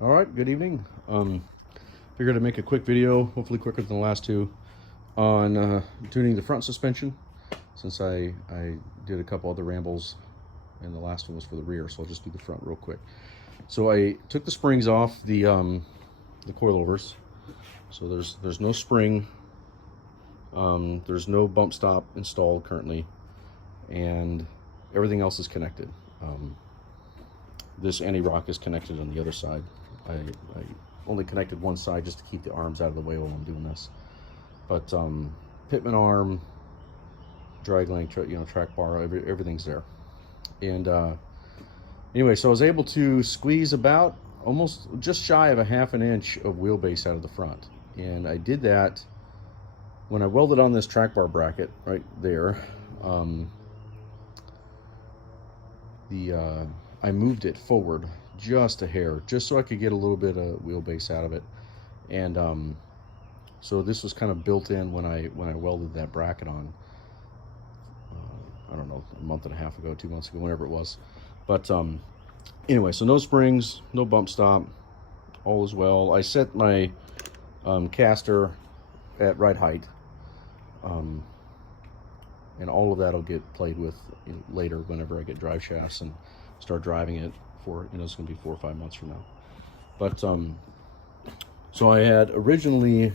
All right, good evening. Figured I'd make a quick video, hopefully quicker than the last two, on tuning the front suspension, since I did a couple other rambles and the last one was for the rear, so I'll just do the front real quick. So I took the springs off the coilovers, so there's no spring, there's no bump stop installed currently, and everything else is connected. This anti-rock is connected on the other side. I only connected one side just to keep the arms out of the way while I'm doing this. But pitman arm, drag link, track bar, everything's there. And anyway, so I was able to squeeze about almost just shy of a ½ inch of wheelbase out of the front. And I did that when I welded on this track bar bracket right there. I moved it forward just a hair, just so I could get a little bit of wheelbase out of it. And so this was kind of built in when I welded that bracket on. I don't know, a month and a half ago, 2 months ago, whenever it was. But anyway, so no springs, no bump stop, all is well. I set my caster at right height, and all of that will get played with later whenever I get drive shafts and start driving it for, it's going to be 4 or 5 months from now. But so I had originally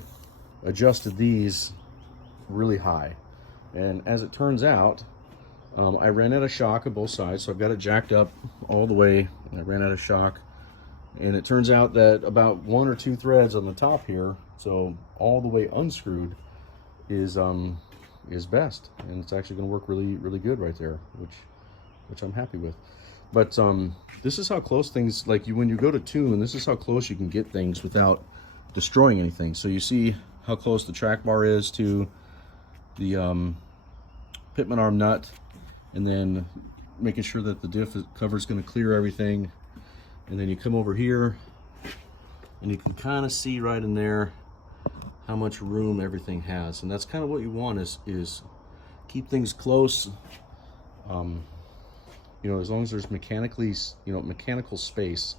adjusted these really high, and as it turns out, I ran out of shock on both sides, so I've got it jacked up all the way, and I ran out of shock. And it turns out that about 1 or 2 threads on the top here, so all the way unscrewed, is best, and it's actually going to work really good right there, which I'm happy with. But this is how close things, like when you go to tune, this is how close you can get things without destroying anything. So you see how close the track bar is to the pitman arm nut, and then making sure that the diff cover is going to clear everything. And then you come over here and you can kind of see right in there how much room everything has, and that's kind of what you want, is keep things close. As long as there's mechanical space.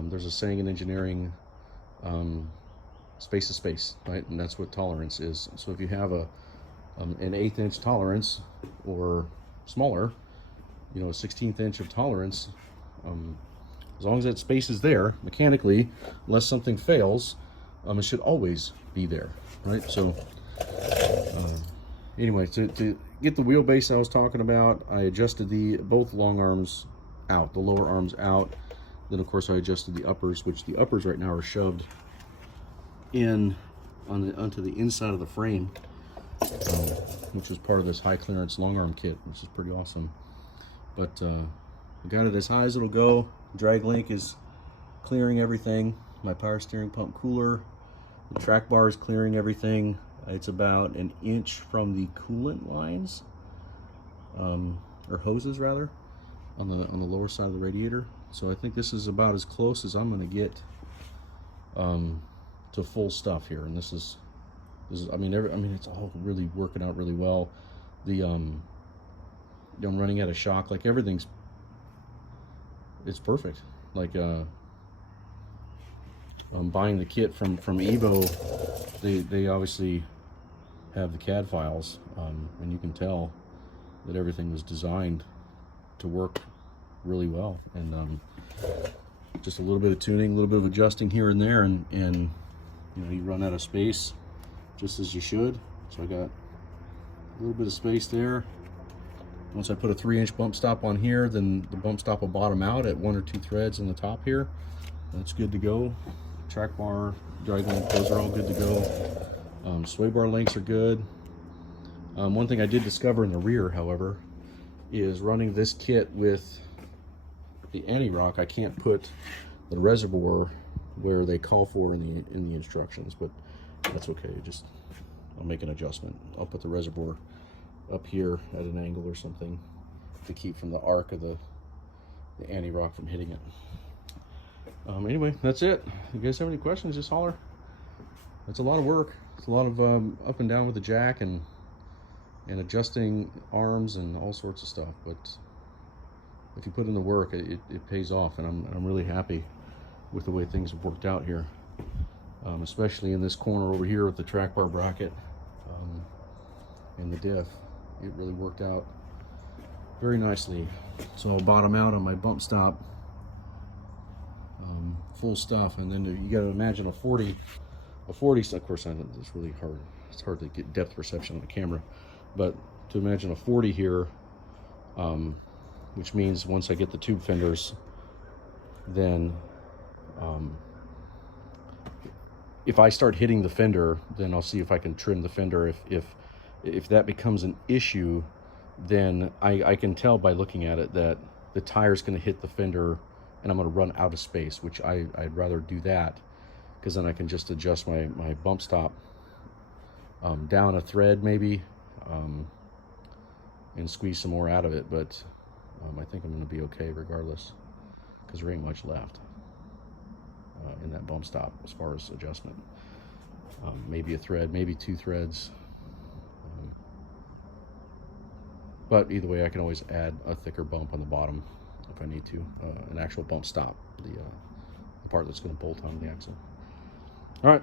There's a saying in engineering, space is space, right? And that's what tolerance is. So if you have an 1/8 inch tolerance or smaller, a 1/16 inch of tolerance, as long as that space is there mechanically, unless something fails, it should always be there, right? So anyway, to get the wheelbase I was talking about, I adjusted both long arms out, the lower arms out. Then of course I adjusted the uppers, which the uppers right now are shoved in onto the inside of the frame, which was part of this high clearance long arm kit, which is pretty awesome. But I got it as high as it'll go. Drag link is clearing everything. My power steering pump cooler, the track bar is clearing everything. It's about 1 inch from the coolant lines, or hoses rather, on the lower side of the radiator. So I think this is about as close as I'm going to get to full stuff here. And this is I mean it's all really working out really well. I'm running out of shock, like it's perfect. Like buying the kit from Evo, they obviously have the CAD files, and you can tell that everything was designed to work really well. And just a little bit of tuning, a little bit of adjusting here and there, and you run out of space just as you should. So I got a little bit of space there. Once I put a 3-inch bump stop on here, then the bump stop will bottom out at 1 or 2 threads in the top here. That's good to go. Track bar, drag link, those are all good to go. Sway bar links are good. One thing I did discover in the rear, however, is running this kit with the anti-rock, I can't put the reservoir where they call for in the instructions, but that's okay. I'll make an adjustment. I'll put the reservoir up here at an angle or something to keep from the arc of the anti-rock from hitting it. Anyway, that's it. If you guys have any questions, just holler. It's a lot of work. It's a lot of up and down with the jack and adjusting arms and all sorts of stuff. But if you put in the work, it pays off, and I'm really happy with the way things have worked out here, especially in this corner over here with the track bar bracket and the diff. It really worked out very nicely. So I'll bottom out on my bump stop, full stuff, and then you got to imagine a 40. Of course, it's really hard. It's hard to get depth perception on the camera, but to imagine a 40 here, which means once I get the tube fenders, then if I start hitting the fender, then I'll see if I can trim the fender. If that becomes an issue, then I can tell by looking at it that the tire's going to hit the fender and I'm going to run out of space, which I'd rather do that, because then I can just adjust my bump stop down a thread maybe, and squeeze some more out of it. But I think I'm going to be okay regardless, because there ain't much left in that bump stop as far as adjustment. Maybe a thread, maybe 2 threads. But either way, I can always add a thicker bump on the bottom if I need to, an actual bump stop, the part that's going to bolt onto the axle. All right,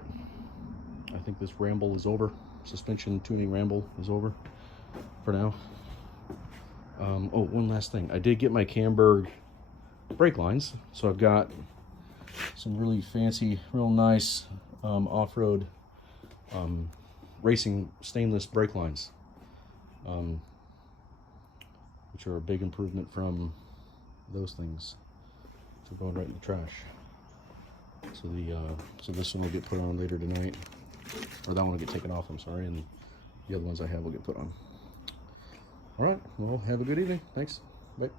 I think this ramble is over. Suspension tuning ramble is over for now. Oh, one last thing. I did get my Camberg brake lines, so I've got some really fancy, real nice off-road racing stainless brake lines, which are a big improvement from those things. So going right in the trash. So so this one will get put on later tonight, or that one will get taken off, I'm sorry, and the other ones I have will get put on. All right, well, have a good evening. Thanks. Bye.